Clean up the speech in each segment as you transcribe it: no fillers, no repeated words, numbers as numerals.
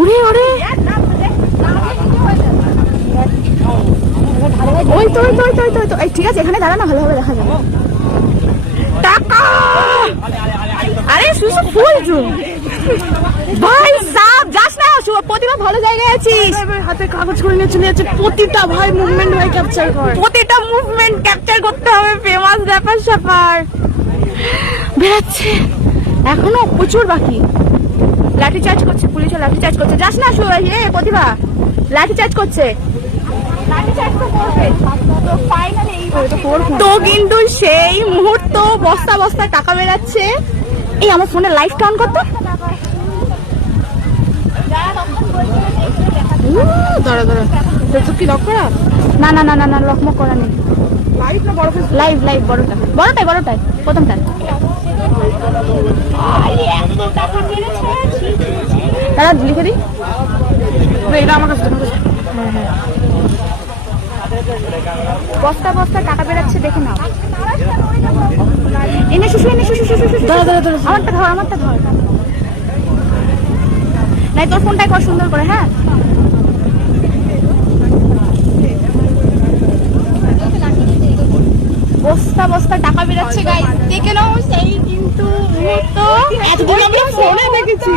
ওরে ওরে ওই তো ওই তো ওই তো ওই তো এই ঠিক আছে, এখানে দাঁড়া না, ভালোভাবে দেখা যাবে। টাকা আরে শুধু ফুল ভাই সাব যাস না, প্রতিভা ভালো জায়গায় আছিস। হাতে কাগজ করে নিয়ে চলে যাচ্ছে, প্রতিটা ভাই মুভমেন্ট ভাই ক্যাপচার কর, প্রতিটা মুভমেন্ট ক্যাপচার করতে হবে, ফেমাস ব্যাপার স্যাপার বেরাচ্ছে। এখনো প্রচুর বাকি। লাঠি চার্জ করছে, পুলিশও লাঠি চার্জ করছে, যাস না প্রতিভা, লাঠি চার্জ করছে। তো কিন্তু সেই মুহূর্ত বস্তা বস্তা টাকা বেরাচ্ছে। এই আমার ফোনে লাইভটা অন করতো, দাঁড়া দাঁড়া, কি লক করা? না না না না না, লক মক করা নেই। লাইভ লাইভ বড়টা বড়টাই বড়টাই প্রথমটা। দাঁড়া লিখে দিই, এটা আমার কাছে। হ্যাঁ হ্যাঁ, বস্তা বস্তা টাকা বেরাচ্ছে, দেখে নাও। এনে শুশু এনে শুশু শুশু শুশু, আমারটা ধর আমারটা ধর, নাই তোর ফোনটাই কর সুন্দর করে। হ্যাঁ বস্তা বস্তা টাকা বেরাচ্ছে গাইস, দেখে নাও। সেই কিন্তু মুহূর্ত এতদিন আমরা ফোনে দেখেছি,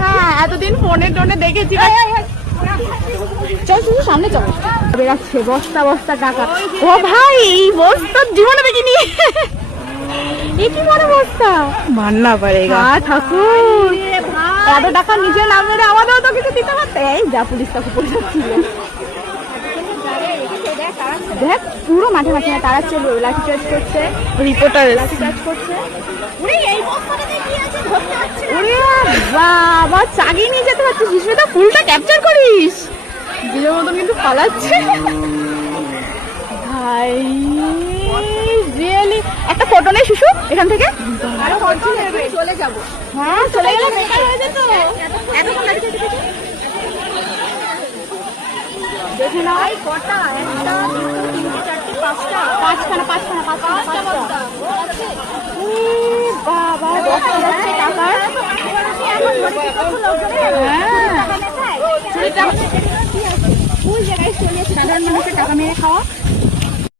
হ্যাঁ এতদিন ফোনে টোনে দেখেছি। চল শুধু সামনে চল, বেরাচ্ছে বস্তা বস্তা টাকা। ও ভাই এই বস্তা জীবনে দেখিনি, এ কি বড় বস্তা, মাননা পারেগা ঠাকুর। এত টাকা নিজের নাম মেরে আমাদেরও তো কিছু দিতে পারতে। এই যা পুলিশটা পুলিশ ছিল, দেখ পুরো মাঠে মাঠে তারা চলে লাঠি চার্জ করছে, রিপোর্টার লাঠি চার্জ করছে। বাবা চাগিয়ে নিয়ে যেতে পারছিস, সুস্মিতা ফুলটা ক্যাপচার করিস, দিলের মতন কিন্তু পালাচ্ছে ভাই। রিয়েলি একটা ফটো নেই শুশু এখান থেকে, চলে যাবো। হ্যাঁ চলে গেলে বেকার হয়ে যেত। দেখে নাও কটা, একটা তিনটে চারটে পাঁচটা, পাঁচখানা পাঁচখানা পাঁচটা বস্তা। বাবা বস্তা যাচ্ছে টাকা। হ্যাঁ সাধারণ মানুষের টাকা মেরে খাওয়া।